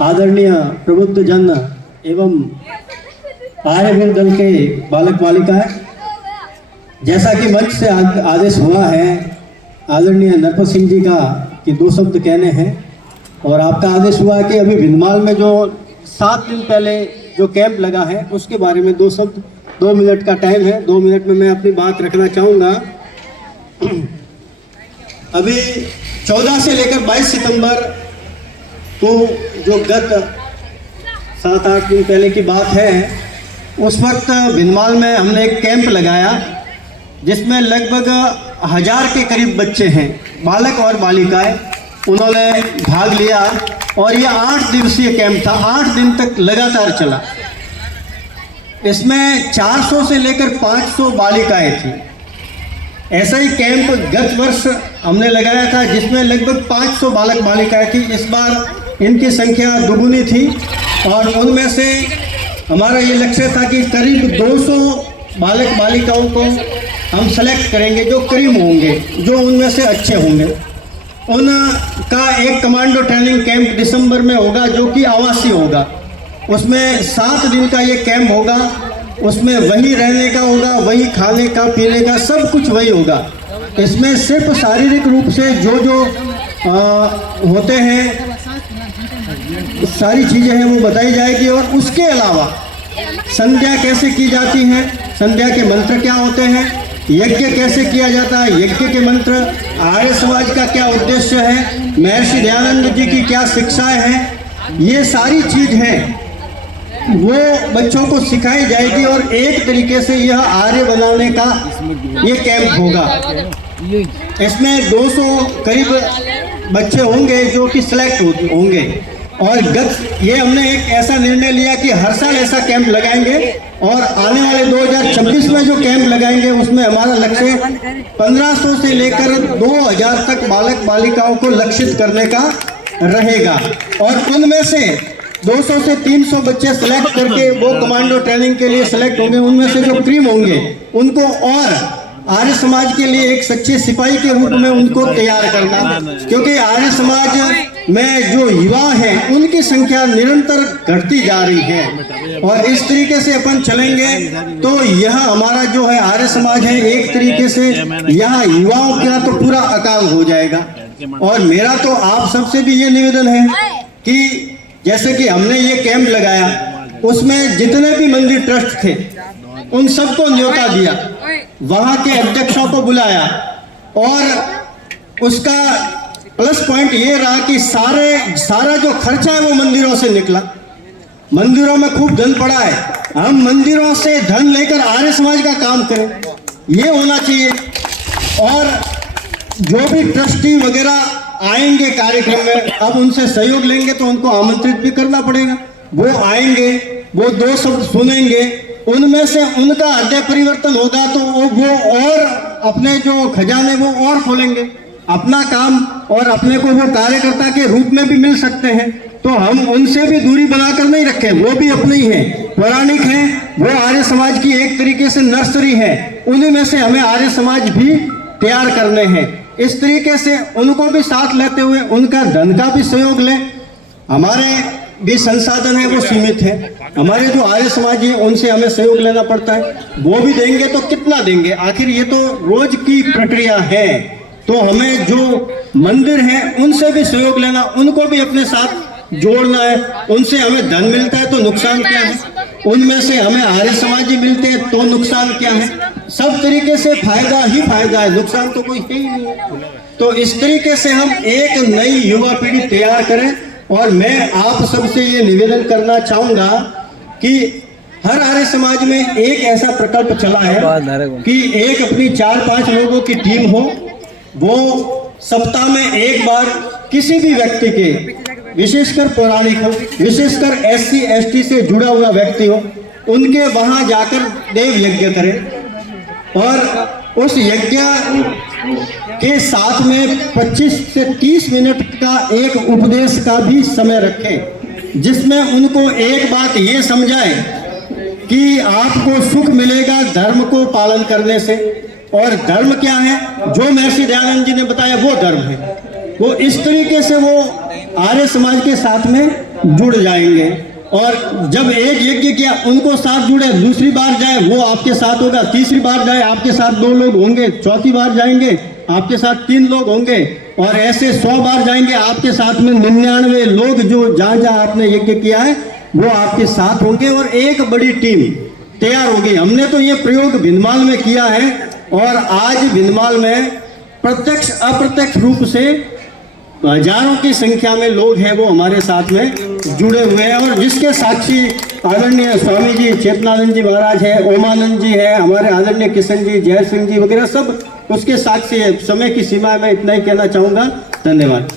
आदरणीय प्रबुद्ध जन एवं आर्यवीर दल के बालक बालिकाएं, जैसा कि मंच से आदेश हुआ है आदरणीय नरपत सिंह जी का कि 2 शब्द कहने हैं, और आपका आदेश हुआ कि अभी भिंदमाल में जो 7 दिन पहले जो कैंप लगा है उसके बारे में 2 शब्द, 2 मिनट का टाइम है, 2 मिनट में मैं अपनी बात रखना चाहूँगा। अभी 14 से लेकर 22 सितंबर को जो गत 7-8 दिन पहले की बात है, उस वक्त भिंदमाल में हमने एक कैंप लगाया जिसमें लगभग 1000 के करीब बच्चे हैं, बालक और बालिकाएं, उन्होंने भाग लिया और ये 8 दिवसीय कैंप था। 8 दिन तक लगातार चला। इसमें 400 से लेकर 500 बालिकाएं थी। ऐसा ही कैंप गत वर्ष हमने लगाया था जिसमें लगभग 500 बालक बालिकाएं थी। इस बार इनकी संख्या दुगुनी थी और उनमें से हमारा ये लक्ष्य था कि करीब 200 बालक बालिकाओं को हम सेलेक्ट करेंगे जो करीब होंगे, जो उनमें से अच्छे होंगे। उनका एक कमांडो ट्रेनिंग कैंप दिसंबर में होगा जो कि आवासीय होगा। उसमें 7 दिन का ये कैंप होगा। उसमें वही रहने का होगा, वही खाने का पीने का सब कुछ वही होगा। इसमें सिर्फ शारीरिक रूप से जो होते हैं सारी चीज़ें हैं वो बताई जाएगी, और उसके अलावा संध्या कैसे की जाती है, संध्या के मंत्र क्या होते हैं, यज्ञ कैसे किया जाता है, यज्ञ के मंत्र, आर्य समाज का क्या उद्देश्य है, महर्षि दयानंद जी की क्या शिक्षाएं हैं, ये सारी चीज़ हैं वो बच्चों को सिखाई जाएगी। और एक तरीके से यह आर्य बनाने का ये कैंप होगा। इसमें 200 करीब बच्चे होंगे जो कि सिलेक्ट होंगे। और ये हमने एक ऐसा निर्णय लिया कि हर साल ऐसा कैंप लगाएंगे, और आने वाले 2026 में जो कैंप लगाएंगे उसमें हमारा लक्ष्य 1500 से लेकर 2000 तक बालक बालिकाओं को लक्षित करने का रहेगा। और उनमें से 200 से 300 बच्चे सेलेक्ट करके वो कमांडो ट्रेनिंग के लिए सेलेक्ट होंगे। उनमें से जो क्रीम होंगे उनको और आर्य समाज के लिए एक सच्चे सिपाही के रूप में उनको तैयार करना, क्योंकि आर्य समाज में जो युवा हैं उनकी संख्या निरंतर घटती जा रही है। और इस तरीके से अपन चलेंगे तो यह हमारा जो है आर्य समाज है, एक तरीके से यहाँ युवाओं का तो पूरा अकाल हो जाएगा। और मेरा तो आप सबसे भी ये निवेदन है कि जैसे कि हमने ये कैंप लगाया, उसमें जितने भी मंदिर ट्रस्ट थे उन सबको न्योता दिया, वहां के अध्यक्षों को बुलाया, और उसका प्लस पॉइंट ये रहा कि सारा जो खर्चा है वो मंदिरों से निकला। मंदिरों में खूब धन पड़ा है, हम मंदिरों से धन लेकर आर्य समाज का काम करें, ये होना चाहिए। और जो भी ट्रस्टी वगैरह आएंगे कार्यक्रम में, अब उनसे सहयोग लेंगे तो उनको आमंत्रित भी करना पड़ेगा। वो आएंगे, वो 2 शब्द सुनेंगे, उनमें से उनका हृदय परिवर्तन होगा तो वो और अपने जो खजाने वो और खोलेंगे, अपना काम और अपने को वो कार्यकर्ता के रूप में भी मिल सकते हैं। तो हम उनसे भी दूरी बनाकर नहीं रखें, वो भी अपने ही हैं, पौराणिक हैं, वो आर्य समाज की एक तरीके से नर्सरी है, उन्हीं में से हमें आर्य समाज भी तैयार करने हैं। इस तरीके से उनको भी साथ लेते हुए उनका धन का भी सहयोग लें। हमारे भी संसाधन है वो सीमित है, हमारे जो आर्य समाज है उनसे हमें सहयोग लेना पड़ता है। वो भी देंगे तो कितना देंगे, आखिर ये तो रोज की प्रक्रिया है। तो हमें जो मंदिर हैं उनसे भी सहयोग लेना, उनको भी अपने साथ जोड़ना है। उनसे हमें धन मिलता है तो नुकसान क्या है, उनमें से हमें आर्य समाजी मिलते हैं तो नुकसान क्या है। सब तरीके से फायदा ही फायदा है, नुकसान तो कोई है ही नहीं। तो इस तरीके से हम एक नई युवा पीढ़ी तैयार करें। और मैं आप सबसे ये निवेदन करना चाहूंगा कि हर आर्य समाज में एक ऐसा प्रकल्प चला है कि एक अपनी 4-5 लोगों की टीम हो, वो सप्ताह में एक बार किसी भी व्यक्ति के, विशेषकर पौराणिक हो, विशेषकर SC ST से जुड़ा हुआ व्यक्ति हो, उनके वहां जाकर देव यज्ञ करें। और उस यज्ञ के साथ में 25 से 30 मिनट का एक उपदेश का भी समय रखें, जिसमें उनको एक बात ये समझाए कि आपको सुख मिलेगा धर्म को पालन करने से। और धर्म क्या है, जो महर्षि दयानंद जी ने बताया वो धर्म है। वो इस तरीके से वो आर्य समाज के साथ में जुड़ जाएंगे। और जब एक यज्ञ किया उनको साथ जुड़े, दूसरी बार जाए वो आपके साथ होगा, तीसरी बार जाए आपके साथ 2 लोग होंगे, चौथी बार जाएंगे आपके साथ 3 लोग होंगे, और ऐसे 100 बार जाएंगे आपके साथ में 99 लोग जो जहाँ जहाँ आपने यज्ञ किया है वो आपके साथ होंगे और एक बड़ी टीम तैयार होगी। हमने तो ये प्रयोग भिंदमाल में किया है और आज भिंदमाल में प्रत्यक्ष अप्रत्यक्ष रूप से हजारों की संख्या में लोग हैं वो हमारे साथ में जुड़े हुए हैं। और जिसके साक्षी आदरणीय स्वामी जी चेतनानंद जी महाराज है, ओमानंद जी है, हमारे आदरणीय किशन जी, जय सिंह जी वगैरह सब उसके साक्षी है। समय की सीमा में इतना ही कहना चाहूँगा। धन्यवाद।